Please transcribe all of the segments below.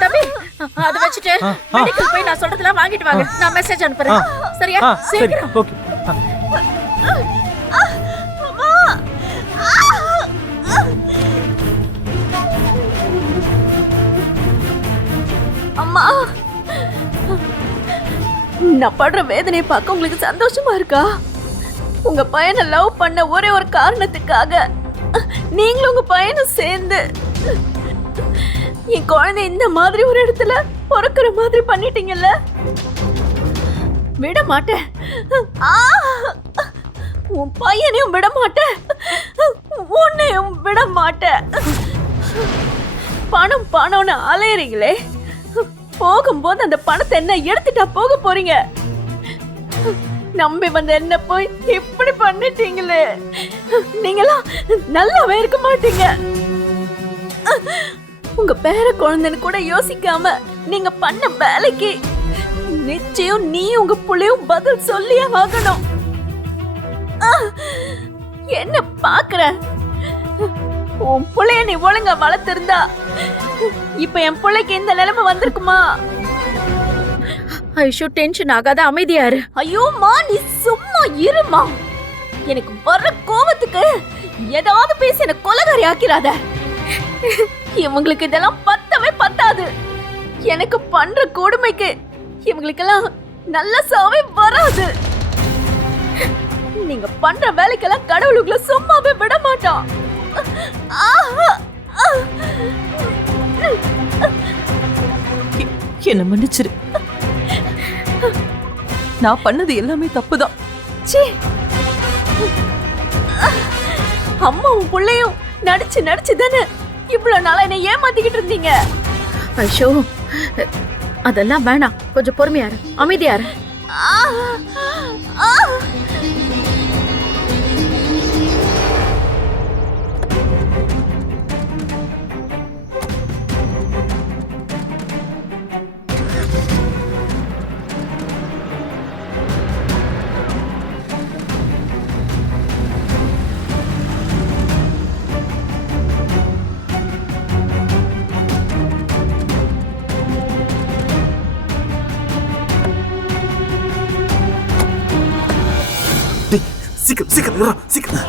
தம்பி அத வச்சுட்டு. மெடிக்கல் போய் நான் சொல்றதெல்லாம் வாங்கிட்டு வாங்க. நான் மெசேஜ் அனுப்புறேன். சரியா? சீக்கிரம். ஓகே. அம்மா நான் படுற வேதனையை பார்க்க உங்களுக்கு சந்தோஷமா இருக்கா? உங்க பையனை லவ் பண்ண ஒரே ஒரு காரணத்துக்காக நீங்களும் உங்க பையனும் சேர்ந்து என் குழந்தை இந்த மாதிரி ஒரு இடத்துல பிறக்கிற மாதிரி பண்ணிட்டீங்கல்ல? விட மாட்டேன். ஆ! உன் பையனையும் விட மாட்டேன். உன்னையும் விட மாட்டேன். பணம் பணம்னு அலையறீங்களே. போகும்போது அந்த பணத்தை என்ன எடுத்துட்டா போக போறீங்க? நம்பி வந்த என்ன போய் இப்படி பண்ணிட்டீங்களே? நீங்களாம் நல்லாவே இருக்க மாட்டீங்க. உங்க பேர குழந்தைன்னு கூட யோசிக்காம நீங்க பண்ண வேலைக்கு நிச்சயம் நீ உங்க புள்ளையும் பதில் சொல்லியே ஆகணும்! என்ன பாக்குற? உன் புள்ளைய நீ ஒழுங்கா வளர்த்திருந்தா இப்ப என் புள்ளைக்கு இந்த நிலைமை வந்திருக்குமா? ஐஷோ டென்ஷன் ஆகாத அமைதியா இரு. ஐயோம்மா நீ சும்மா இருமா எனக்கு வர்ற கோவத்துக்கு ஏதாவது பேசி என்ன கொலகாரி ஆக்கிறாத இவங்களுக்கு இதெல்லாம் பத்தவே பத்தாது. எனக்கு பண்ற கொடுமைக்கு இவங்களுக்கெல்லாம் நல்ல சாவே வராது. நீங்க பண்ற வேலைக்கெல்லாம் கடவுளுக்குள்ள சும்மாவே விட மாட்டான். ஆஹா! என்ன மன்னிச்சிரு. நான் பண்ணது எல்லாமே தப்புதான்! அம்மாவும் புள்ளையும் நடிச்சு நடிச்சு தானே இவ்வளவு நாளா என்னை ஏமாத்திக்கிட்டு இருந்தீங்க? ஐஷோ அதெல்லாம் வேணாம். கொஞ்சம் பொறுமையா இரு. சீக்கிரம் சீக்கிரம் சீக்கிரம்.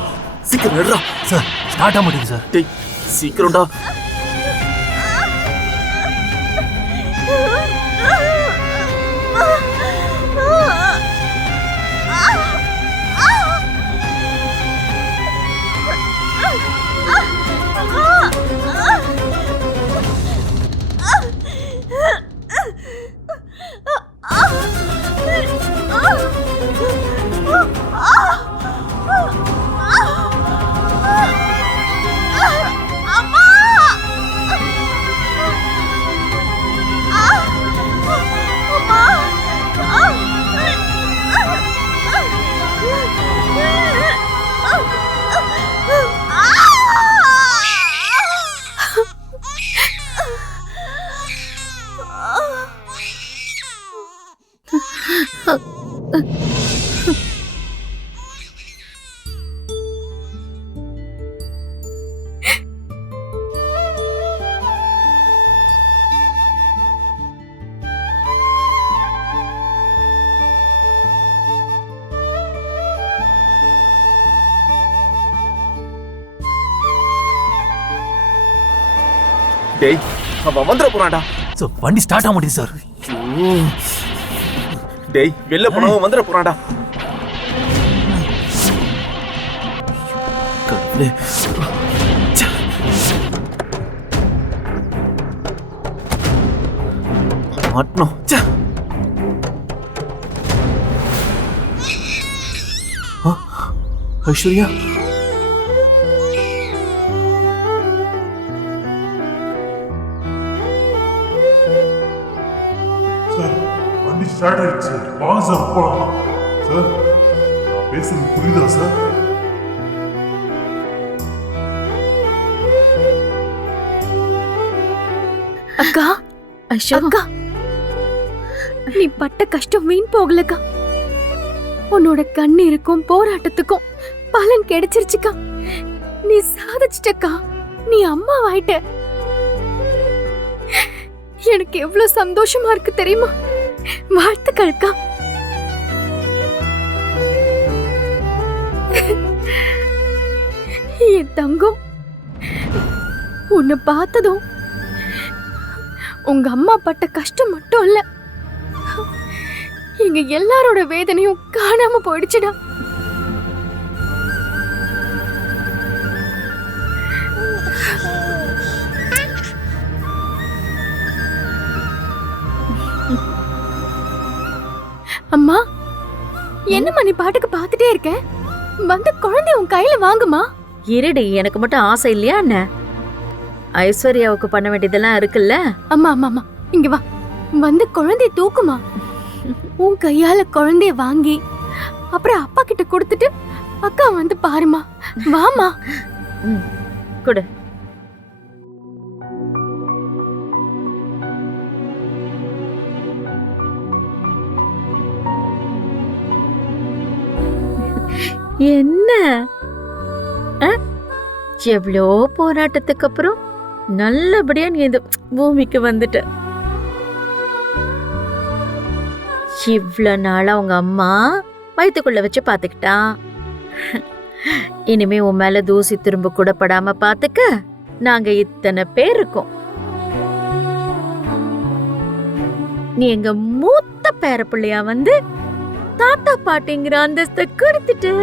சீக்கிரம் சார் ஸ்டார்ட் ஆக மாட்டேங்குது சார். டேய் சீக்கிரம்டா. டேய் அவன் வந்துட போறான்டா. சார் வண்டி ஸ்டார்ட் ஆக மாட்டேங்குது சார். டேய் வெளில போனவன் வந்துட போறான்டா. மாட்டணும். ஐஸ்வர்யா? வாங்க சார் போலாம். சார் நான் பேசுறது புரியுதா சார்? அக்கா அக்கா. நீ பட்ட கஷ்டம் வீண் போகலக்கா. உன்னோட கண்ணீருக்கும் போராட்டத்துக்கும் பலன் கிடைச்சிருச்சுக்கா. நீ சாதிச்சிட்டக்கா. நீ அம்மா ஆயிட்ட எனக்கு எவ்வளவு சந்தோஷமா இருக்கு தெரியுமா? வாழ்த்துக்கள்க்கா. என் தங்கம். உன்னை பார்த்ததும் உங்க அம்மா பட்ட கஷ்டம் மட்டும் இல்ல. எங்க எல்லாரோட வேதனையும் காணாம போயிடுச்சுடா. அம்மா என்னம்மா நீ பாட்டுக்கு பார்த்துட்டே இருக்க? வந்து குழந்தை உன் கையில வாங்குமா? இருடி எனக்கு மட்டும் ஆசை இல்லையா என்ன? ஐஸ்வர்யாவுக்கு பண்ண வேண்டியதெல்லாம் இருக்குல்ல? அம்மா அம்மா அம்மா இங்க வா. வந்து குழந்தைய தூக்குமா? உன் கையால குழந்தைய வாங்கி அப்புறம் அப்பா கிட்ட கொடுத்துட்டு அக்கா வந்து பாருமா. வாமா கொடு. என்ன? எவ்வளோ போராட்டத்துக்கு அப்புறம் நல்லபடியா நீ இந்த பூமிக்கு வந்துட்ட. இவ்வளோ நாளாக உங்க அம்மா வயிற்றுக்குள்ள வச்சு பார்த்துக்கிட்டா இனிமே உன் மேல தூசி திரும்ப கூட படாம பார்த்துக்க நாங்க இத்தனை பேர் இருக்கோம். நீ எங்க மூத்த பேர பிள்ளையா வந்து தாத்தா பாட்டிங்கிற அந்தஸ்தை கொடுத்துட்டு.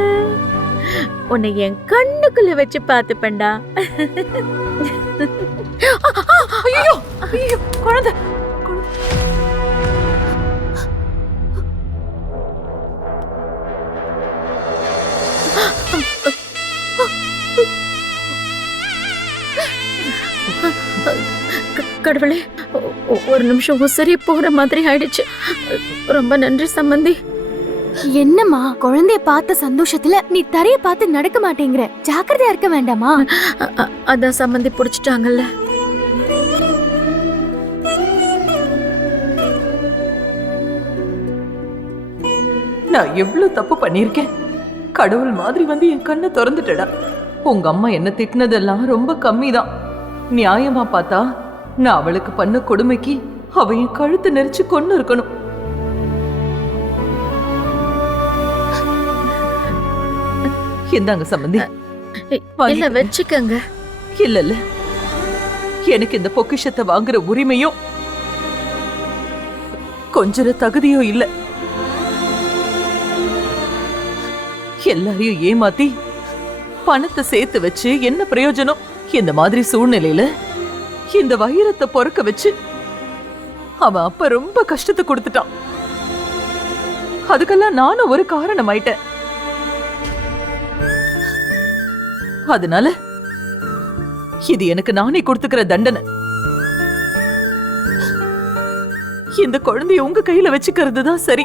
உன்னை என் கண்ணுக்குள்ள வச்சு பாத்துப்பேன்டா ஐயோ ஐயோ குழந்தை. க- கடவுளே ஒரு நிமிஷம் உசரி போற மாதிரி ஆயிடுச்சு. ரொம்ப நன்றி சம்பந்தி. என்னம்மா குழந்தைய பார்த்த சந்தோஷத்துல நீ தரைய பார்த்து நடக்க மாட்டேங்கிற. ஜாக்கிரதையா இருக்க வேண்டாமா? அதான் சம்பந்தி பிடிச்சிட்டாங்கல்ல. நான் எவ்வளவு தப்பு பண்ணியிருக்கேன்? கடவுள் மாதிரி வந்து என் கண்ணை திறந்துட்டடா. உங்க அம்மா என்ன திட்டினதெல்லாம் ரொம்ப கம்மி தான் நியாயமா பார்த்தா நான் அவளுக்கு பண்ண கொடுமைக்கு அவ என் கழுத்தை நெரிச்சு கொண்டு இருக்கணும் இந்தாங்க சம்பந்தி? இல்ல வச்சுக்கங்க. இல்ல இல்ல எனக்கு இந்த பொக்கிஷத்தை வாங்குற உரிமையும் கொஞ்சம் தகுதியும் இல்ல. எல்லாரையும் ஏமாத்தி பணத்தை சேர்த்து வச்சு என்ன பிரயோஜனம்? இந்த மாதிரி சூழ்நிலையில இந்த வைரத்தை பொறுக்க வச்சு அவன் அப்ப ரொம்ப கஷ்டத்தை கொடுத்துட்டான். அதுக்கெல்லாம் நானும் ஒரு காரணமாயிட்டேன் அதனால இது எனக்கு நானே கொடுத்துக்கிற தண்டனை. இந்த குழந்தைய உங்க கையில வச்சுக்கிறது தான் சரி.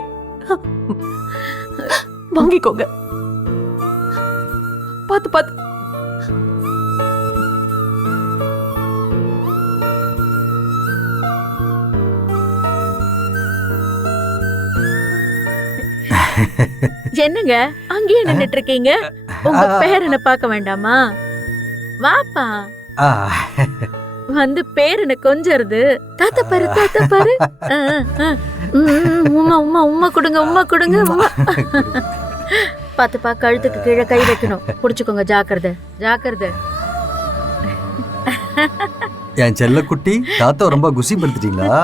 வாங்கிக்கோங்க. பாத்து பாத்து என்னங்க? அங்கேயே நின்னுட்டு இருக்கீங்க உங்க பேரனை பார்க்க வேண்டாமா? வாப்பா. வந்து பேரனை கொஞ்சறது தாத்தா பாரு தாத்தா பாரு. ஆ, ஆ, ஆ. ம், ம், உம்மா உம்மா உம்மா கொடுங்க உம்மா கொடுங்க உம்மா. பாத்துப்பா கழுத்துக்கு கீழே கை வைக்கணும். புடிச்சுக்கோங்க ஜாக்கிரதை ஜாக்கிரதை. என் செல்லக்குட்டி தாத்தா ரொம்ப குசி படுத்திட்டீங்களா